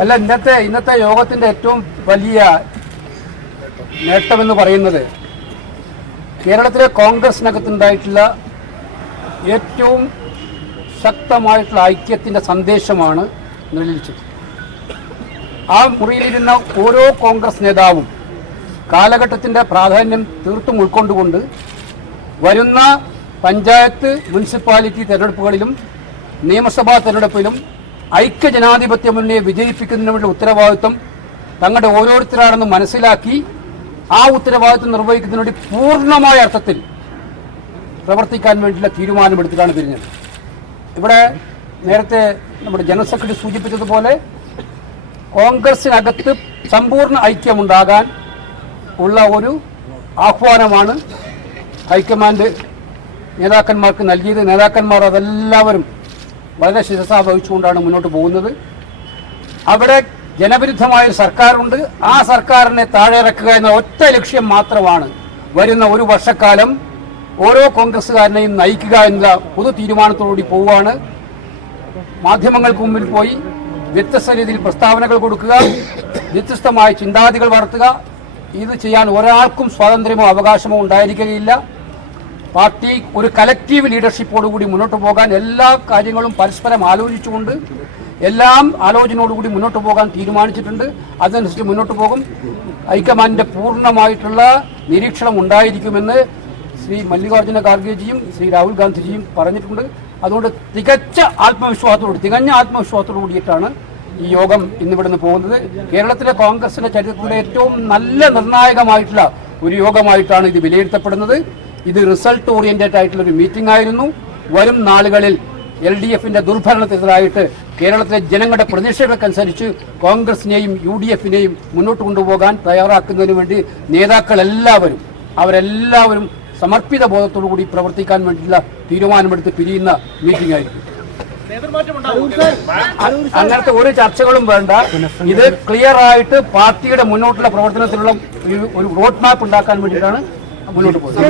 അല്ല, ഇന്നത്തെ യോഗത്തിന്റെ ഏറ്റവും വലിയ നേട്ടമെന്ന് പറയുന്നത് കേരളത്തിലെ കോൺഗ്രസിനകത്തുണ്ടായിട്ടുള്ള ഏറ്റവും ശക്തമായിട്ടുള്ള ഐക്യത്തിന്റെ സന്ദേശമാണ് നിലനിൽച്ചത്. ആ മുറിയിലിരുന്ന ഓരോ കോൺഗ്രസ് നേതാവും കാലഘട്ടത്തിന്റെ പ്രാധാന്യം തീർത്തും ഉൾക്കൊണ്ടുകൊണ്ട് വരുന്ന പഞ്ചായത്ത്, മുനിസിപ്പാലിറ്റി തെരഞ്ഞെടുപ്പുകളിലും നിയമസഭാ തെരഞ്ഞെടുപ്പിലും ഐക്യജനാധിപത്യ മുന്നണിയെ വിജയിപ്പിക്കുന്നതിന് വേണ്ടി ഉത്തരവാദിത്വം തങ്ങളുടെ ഓരോരുത്തരാണെന്ന് മനസ്സിലാക്കി ആ ഉത്തരവാദിത്വം നിർവഹിക്കുന്നതിന് വേണ്ടി പൂർണ്ണമായ അർത്ഥത്തിൽ പ്രവർത്തിക്കാൻ വേണ്ടിയുള്ള തീരുമാനമെടുത്തിട്ടാണ് പിരിഞ്ഞത്. ഇവിടെ നേരത്തെ നമ്മുടെ ജനറൽ സെക്രട്ടറി സൂചിപ്പിച്ചതുപോലെ കോൺഗ്രസിനകത്ത് സമ്പൂർണ്ണ ഐക്യമുണ്ടാകാൻ ഉള്ള ഒരു ആഹ്വാനമാണ് ഹൈക്കമാൻഡ് നേതാക്കന്മാർക്ക് നൽകിയത്. നേതാക്കന്മാർ അതെല്ലാവരും വളരെ ശിരസാ വഹിച്ചുകൊണ്ടാണ് മുന്നോട്ട് പോകുന്നത്. അവിടെ ജനവിരുദ്ധമായൊരു സർക്കാരുണ്ട്. ആ സർക്കാരിനെ താഴെ ഇറക്കുക എന്ന ഒറ്റ ലക്ഷ്യം മാത്രമാണ് വരുന്ന ഒരു വർഷക്കാലം ഓരോ കോൺഗ്രസ്സുകാരനെയും നയിക്കുക എന്ന പൊതു തീരുമാനത്തോടുകൂടി പോവുകയാണ്. മാധ്യമങ്ങൾക്ക് മുമ്പിൽ പോയി വ്യത്യസ്ത രീതിയിൽ പ്രസ്താവനകൾ കൊടുക്കുക, വ്യത്യസ്തമായ ചിന്താഗതികൾ വളർത്തുക, ഇത് ചെയ്യാൻ ഒരാൾക്കും സ്വാതന്ത്ര്യമോ അവകാശമോ ഉണ്ടായിരിക്കുകയില്ല. പാർട്ടി ഒരു കലക്റ്റീവ് ലീഡർഷിപ്പോടുകൂടി മുന്നോട്ട് പോകാൻ എല്ലാ കാര്യങ്ങളും പരസ്പരം ആലോചിച്ചുകൊണ്ട് എല്ലാം ആലോചനയോടുകൂടി മുന്നോട്ട് പോകാൻ തീരുമാനിച്ചിട്ടുണ്ട്. അതനുസരിച്ച് മുന്നോട്ട് പോകും. ഹൈക്കമാൻഡിന്റെ പൂർണ്ണമായിട്ടുള്ള നിരീക്ഷണം ഉണ്ടായിരിക്കുമെന്ന് ശ്രീ മല്ലികാർജ്ജുന ഖാർഗെജിയും ശ്രീ രാഹുൽ ഗാന്ധിജിയും പറഞ്ഞിട്ടുണ്ട്. അതുകൊണ്ട് തികഞ്ഞ ആത്മവിശ്വാസത്തോടു കൂടിയിട്ടാണ് ഈ യോഗം ഇന്നിവിടുന്ന് പോകുന്നത്. കേരളത്തിലെ കോൺഗ്രസിന്റെ ചരിത്രത്തിലെ ഏറ്റവും നല്ല നിർണായകമായിട്ടുള്ള ഒരു യോഗമായിട്ടാണ് ഇത് വിലയിരുത്തപ്പെടുന്നത്. ഇത് റിസൾട്ട് ഓറിയന്റഡ് ആയിട്ടുള്ള ഒരു മീറ്റിംഗ് ആയിരുന്നു. വരും നാളുകളിൽ LDFന്റെ ദുർഭരണത്തിനെതിരായിട്ട് കേരളത്തിലെ ജനങ്ങളുടെ പ്രതീക്ഷകൾക്കനുസരിച്ച് കോൺഗ്രസിനെയും UDFനെയും മുന്നോട്ട് കൊണ്ടുപോകാൻ തയ്യാറാക്കുന്നതിന് വേണ്ടി അവരെല്ലാവരും സമർപ്പിത ബോധത്തോടു കൂടി പ്രവർത്തിക്കാൻ വേണ്ടിയുള്ള തീരുമാനമെടുത്ത് പിരിയുന്ന മീറ്റിംഗ് ആയിരിക്കും. അങ്ങനത്തെ ഒരു ചർച്ചകളും വേണ്ട. ഇത് ക്ലിയർ ആയിട്ട് പാർട്ടിയുടെ മുന്നോട്ടുള്ള പ്രവർത്തനത്തിലുള്ള ഒരു റോഡ് മാപ്പ് ഉണ്ടാക്കാൻ വേണ്ടിയിട്ടാണ് മുന്നോട്ട് പോകുന്നത്.